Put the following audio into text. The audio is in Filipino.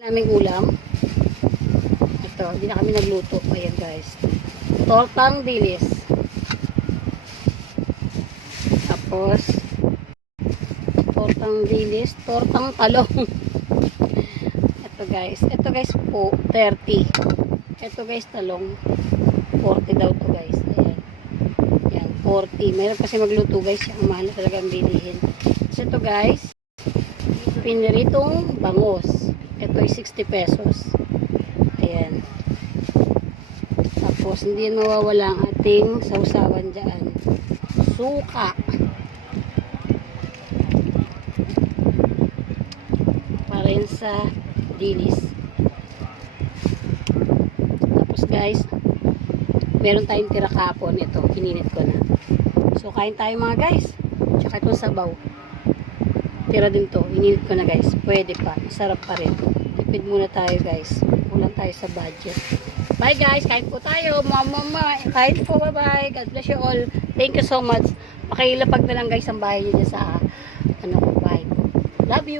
Naming ulam. Ito, hindi na kami nagluto. Ayan guys. Tortang dilis. Tapos, tortang dilis, tortang talong. Ito guys po, 30. Ito guys, talong. 40 daw to guys. Ayan. Ayan, 40. Meron kasi magluto guys. Ang mahal na talaga ang bilihin. So ito guys, piniritong bangus. Ito ay 60 pesos. Ayan. Tapos, hindi mawawala ang ating sausawan dyan. Suka. Para yun sa dilis. Tapos guys, meron tayong tira kapon. Ito, kininit ko na. So, kain tayo mga guys. Tsaka itong sabaw. Tira din to. Ininit ko na guys. Pwede pa. Masarap pa rin. Tipid muna tayo guys. Kulang tayo sa budget. Bye guys. Kain po tayo. Mama. Kain po. Bye bye. God bless you all. Thank you so much. Pakilapag na lang guys ang bahay niyo sa bahay ko. Love you.